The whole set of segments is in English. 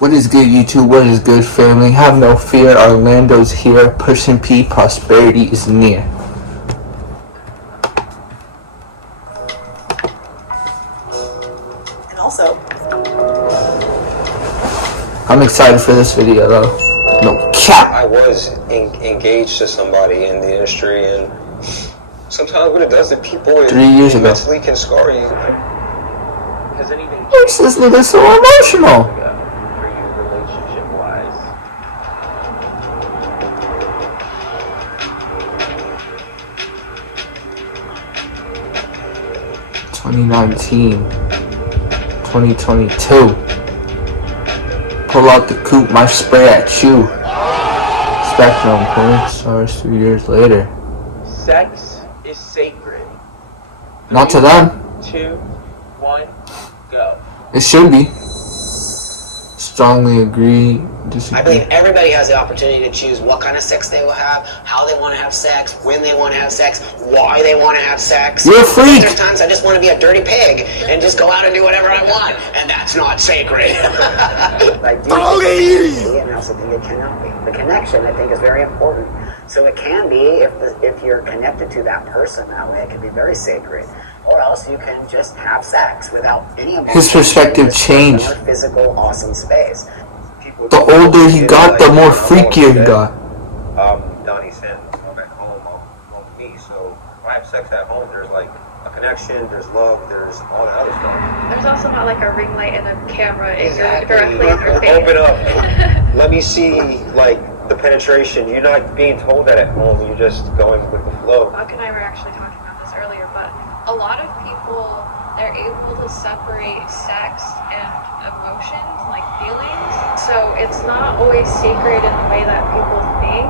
What is good, YouTube? What is good, family? Have no fear, Orlando's here. Person P, prosperity is near. And also, I'm excited for this video, though. No cap! I was engaged to somebody in the industry, and sometimes what it does to people, 3 years ago. mentally can scar you. Has anything What's this nigga so emotional? for you relationship-wise? 2019, 2022. Pull out the coupe, my spray at you. Spectrum, porn stars 2 years later. Sex is sacred. Not to them. 2, 1, go. It should be. Strongly agree, I disagree. believe everybody has the opportunity to choose what kind of sex they will have, how they want to have sex, when they want to have sex, why they want to have sex. You're a freak! There's times I just want to be a dirty pig and just go out and do whatever I want, and that's not sacred. I do think and also think it cannot be. The connection, I think, is very important. So it can be, if you're connected to that person that way, it can be very sacred. Or else you can just have sex without any emotion. His perspective changed. In a physical, awesome space. The older he got, the more freakier he got. Donnie sent I'm at home with me, so when I have sex at home, there's like a connection, there's love, there's all that other stuff. There's also not like a ring light and a camera Exactly. directly in your face. Open up. Let me see, like, the penetration. You're not being told that at home. You're just going with the flow. Buck and I were actually talking about this earlier, but a lot of people, they're able to separate sex and emotions, like feelings. So it's not always sacred in the way that people think.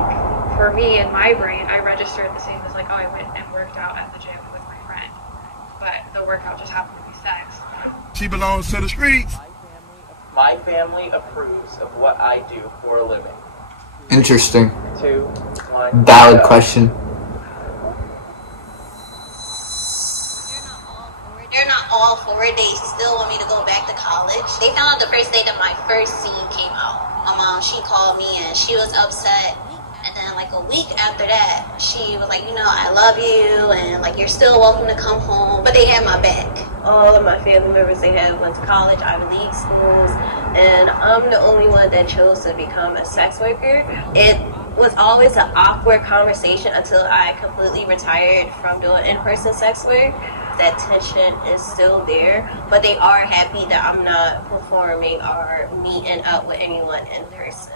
For me, in my brain, I register it the same as like, oh, I went and worked out at the gym with my friend. But the workout just happened to be sex. She belongs to the streets. My family approves of what I do for a living. Interesting. 2, 1, Valid go. question. They're not all for it. They still want me to go back to college. They found out the first day that my first scene came out. My mom, she called me and she was upset. And then like a week after that, she was like, you know, I love you and like you're still welcome to come home. But they had my back. All of my family members, they have went to college, Ivy League schools, and I'm the only one that chose to become a sex worker. It was always an awkward conversation until I completely retired from doing in-person sex work. That tension is still there, but they are happy that I'm not performing or meeting up with anyone in person.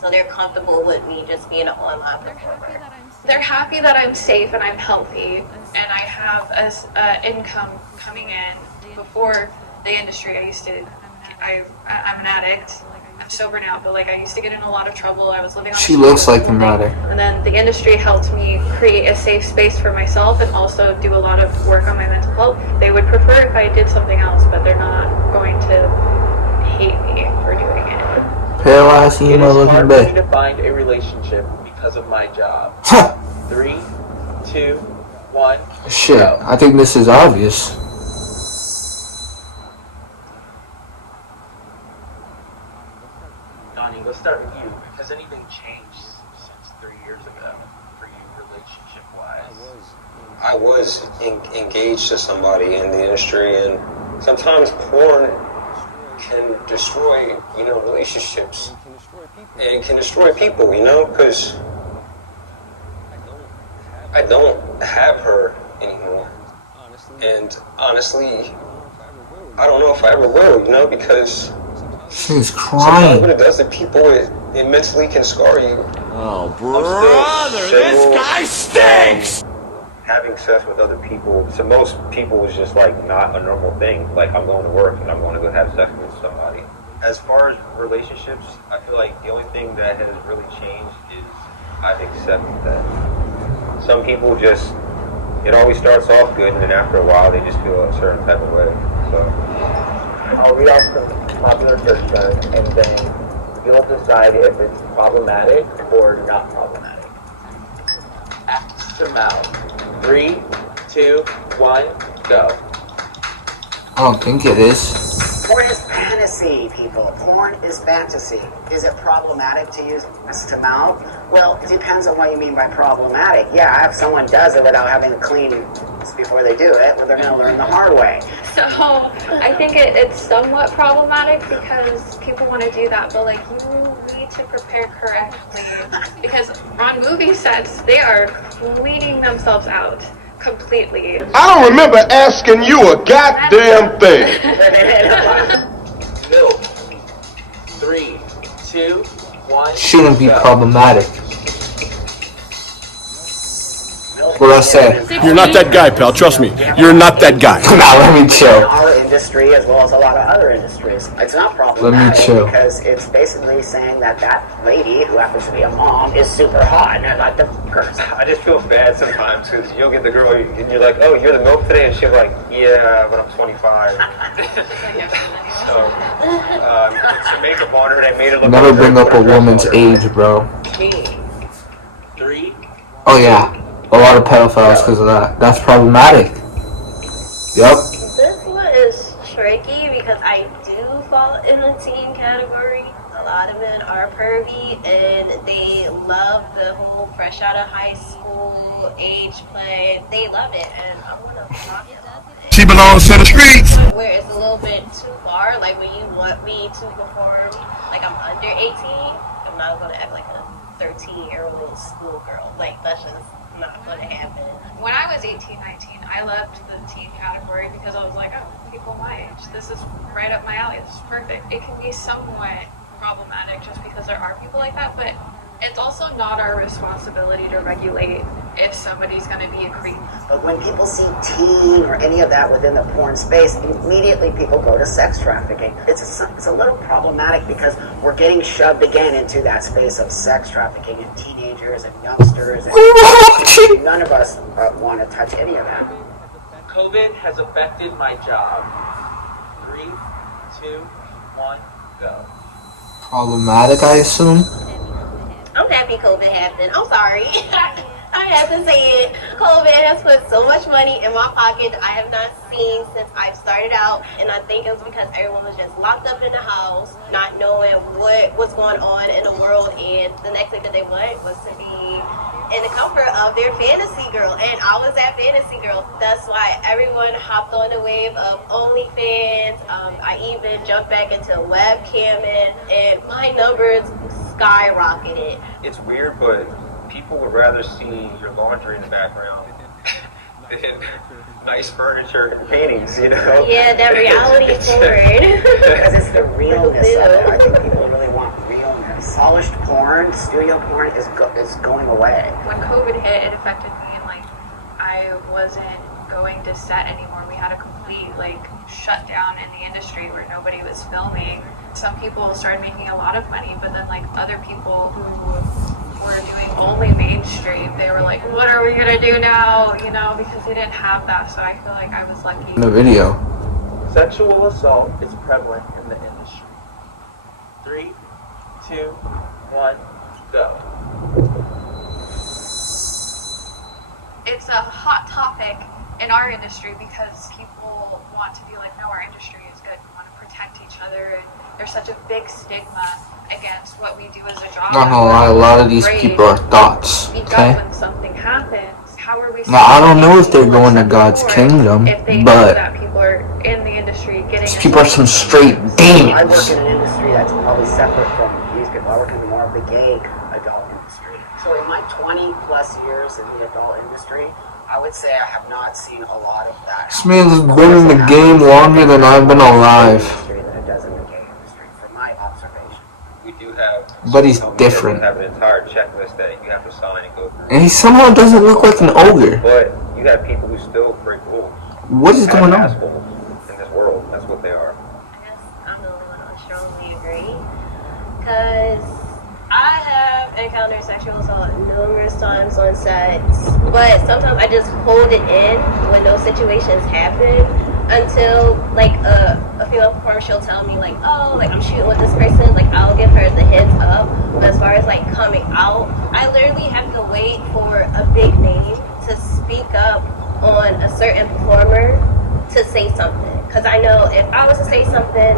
So they're comfortable with me just being an online performer. They're happy that I'm safe and I'm healthy and I have an income coming in. Before the industry, I'm an addict. I'm sober now, but like I used to get in a lot of trouble. I was living on She looks like an addict. And then the industry helped me create a safe space for myself and also do a lot of work on my mental health. They would prefer if I did something else, but they're not going to hate me for doing it. Pale ass It emo is looking hard for me bitch. to find a relationship because of my job. 3, 2, 1, Shit, go. I think this is obvious. Donnie, let's start with you. Has anything changed since 3 years ago for you relationship-wise? I was engaged to somebody in the industry, and sometimes porn can destroy, relationships. And it can destroy people, because I don't have her anymore. And honestly, I don't know if I ever will, because She's sometimes crying. what it does to people, it mentally can scar you. Oh, brother, this guy stinks! Having sex with other people, to most people, is just like not a normal thing. Like, I'm going to work and I'm going to go have sex with somebody. As far as relationships, I feel like the only thing that has really changed is I've accepted that. Some people just, it always starts off good, and then after a while they just feel a certain type of way. So I'll read out some popular search terms, and then you'll decide if it's problematic or not problematic. Ask them out. 3, 2, 1, go. I don't think it is. Porn is fantasy, people. Porn is fantasy. Is it problematic to use this to mouth? Well, it depends on what you mean by problematic. Yeah, if someone does it without having to clean before they do it, well, they're going to learn the hard way. So I think it's somewhat problematic because people want to do that, but like you need to prepare correctly because on movie sets they are cleaning themselves out completely. I don't remember asking you a goddamn thing. Milk. 3, 2, 1. Shouldn't be go. problematic. What I say? You're not that guy, pal. Trust me. You're not that guy. Now let me In chill. our industry, as well as a lot of other industries, it's not Let me problematic chill. because it's basically saying that that lady, who happens to be a mom, is super hot and I'd like to curse. I just feel bad sometimes because you'll get the girl and you're like, oh, you're the milk today? And she'll be like, yeah, but I'm 25. So, some makeup on her, they made her look Never older, bring up put a a dress woman's on her. age, bro. 3. Oh yeah, a lot of pedophiles because of that. That's problematic. Yup. This one is tricky because I do fall in the teen category. A lot of men are pervy and they love the whole fresh out of high school age play. They love it, and I want to talk about it. She belongs to the streets. Where it's a little bit too far, like when you want me to perform like I'm under 18, I'm not going to act like a 13-year-old schoolgirl. Like, that's just not going to happen. When I was 18, 19, I loved the teen category because I was like, oh, people my age. This is right up my alley. This is perfect. It can be somewhat problematic just because there are people like that, but it's also not our responsibility to regulate if somebody's going to be a creep. But when people see teen or any of that within the porn space, immediately people go to sex trafficking. It's a little problematic because we're getting shoved again into that space of sex trafficking and teenagers and youngsters. And none of us want to touch any of that. COVID has affected my job. 3, 2, 1, go. Problematic, I assume. I'm happy COVID happened. I'm sorry. I have to say it. COVID has put so much money in my pocket that I have not seen since I've started out. And I think it was because everyone was just locked up in the house, not knowing what was going on in the world. And the next thing that they wanted was to be in the comfort of their fantasy girl. And I was that fantasy girl. That's why everyone hopped on the wave of OnlyFans. I even jumped back into webcamming. And my numbers skyrocketed. It's weird, but people would rather see your laundry in the background than nice furniture and paintings, you know? Yeah, that reality forward. Because it's the realness of it. I think people really want realness. Polished porn, studio porn is going away. When COVID hit, it affected me, and like I wasn't going to set anymore. We had a complete like shutdown in the industry where nobody was filming. Some people started making a lot of money, but then like other people who were doing only mainstream, they were like, what are we gonna do now? You know, because they didn't have that. So I feel like I was lucky. In the video. Sexual assault is prevalent in the industry. 3, 2, 1, go. It's a hot topic in our industry because people want to be like, no, our industry is good. We want to protect each other. And there's such a big stigma against what we do as a job. Not gonna lie, a lot of these people are thoughts. Speak Okay. up when something happens. How are we? Now I don't know if they're going to God's kingdom, if they know but that people are in the industry getting. these people are some straight I work demons. in an industry that's probably separate from these people. I work in more of the gay adult industry. So in my 20 plus years in the adult industry, I would say I have not seen a lot of that. This man's been in the game longer than I've been alive. Than it does in the gay industry, from my observation. We do have, But he's we different. have an entire checklist that you have to sign and go through. And he somehow doesn't look like an ogre. But you have people who still break rules. What is going on? Assholes in this world. That's what they are. I guess I'm the only one who strongly agree. Because I have encountered sexual assault numerous times on sets, but sometimes I just hold it in when those situations happen until like a female performer, she'll tell me like, oh, like I'm shooting with this person, like I'll give her the heads up. But as far as like coming out, I literally have to wait for a big name to speak up on a certain performer to say something. Because I know if I was to say something,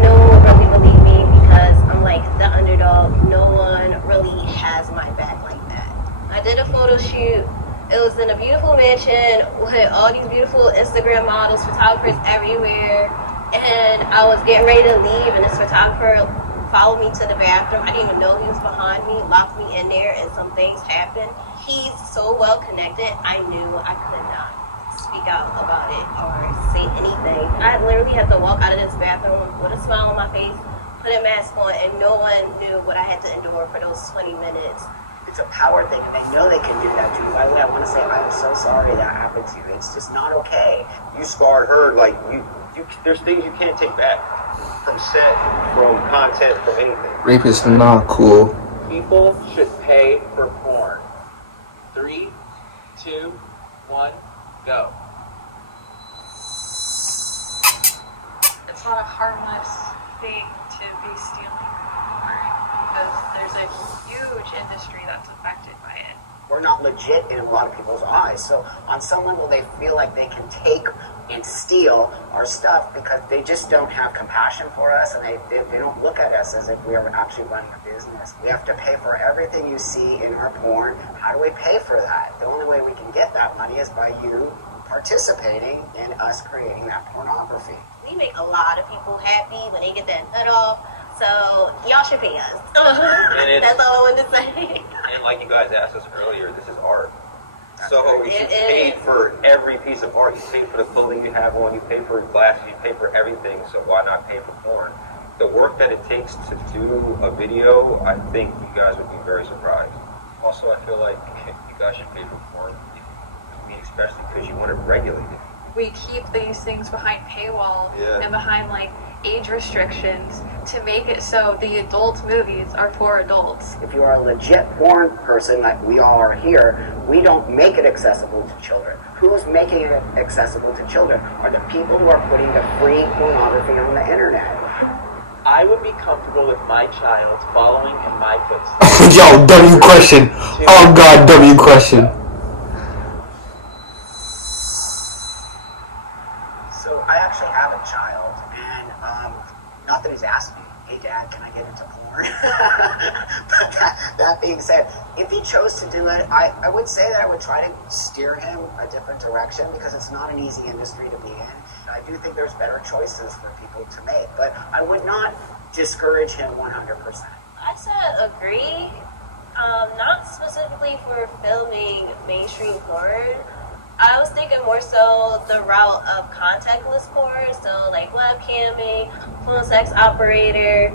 no one would really believe me because I'm like the underdog. No one really has my back like that. I did a photo shoot. It was in a beautiful mansion with all these beautiful Instagram models, photographers everywhere. And I was getting ready to leave, and this photographer followed me to the bathroom. I didn't even know he was behind me, locked me in there, and some things happened. He's so well connected, I knew I could not speak out about it or say anything. I literally had to walk out of this bathroom with a smile on my face, put a mask on, and no one knew what I had to endure for those 20 minutes. It's a power thing, and they know they can do that to you. By the way, I want to say I'm so sorry that happened to you. It's just not okay. You scarred her, like, there's things you can't take back. From set, from content, from anything. Rape is not cool. People should pay for porn. 3, 2, 1, go. It's not a harmless thing to be stealing porn because there's a huge industry that's affected by it. We're not legit in a lot of people's eyes. So on some level, they feel like they can take and steal our stuff because they just don't have compassion for us, and they don't look at us as if we are actually running a business. We have to pay for everything you see in our porn. How do we pay for that? The only way we can get that money is by you participating in us creating that pornography. We make a lot of people happy when they get that nut off. So y'all should pay us. That's all I wanted to say. And like you guys asked us earlier, this is art. So you paid for every piece of art. You paid for the clothing you have on, you pay for glasses, you pay for everything. So why not pay for porn? The work that it takes to do a video, I think you guys would be very surprised. Also, I feel like you guys should pay for porn. I mean, especially because you want it regulated. We keep these things behind paywall and behind like age restrictions to make it so the adult movies are for adults. If you are a legit porn person like we all are here, we don't make it accessible to children. Who's making it accessible to children are the people who are putting the free pornography on the internet. I would be comfortable with my child following in my footsteps. Yo, W question. Oh God, W question. So I actually have a child, and not that he's asked me, hey Dad, can I get into porn? But that being said, if he chose to do it, I would say that I would try to steer him a different direction because it's not an easy industry to be in. I do think there's better choices for people to make, but I would not discourage him 100%. I said agree. Not specifically for filming mainstream porn. I was thinking more so the route of contactless porn, so like webcamming, phone sex operator,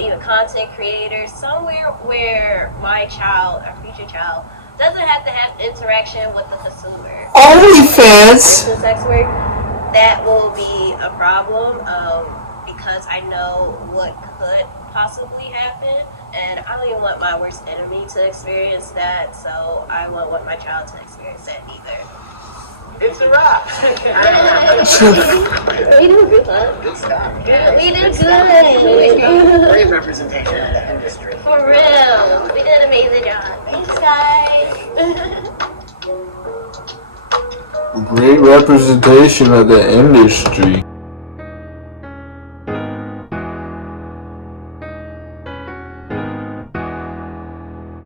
even content creator, somewhere where my child or future child doesn't have to have interaction with the consumer. OnlyFans. Sex work, that will be a problem because I know what could possibly happen, and I don't even want my worst enemy to experience that, so I won't want my child to experience that either. It's a wrap. We did good, huh? Good stuff. We did good. Great representation of the industry. For real. We did an amazing job. Thanks, guys. Great representation of the industry.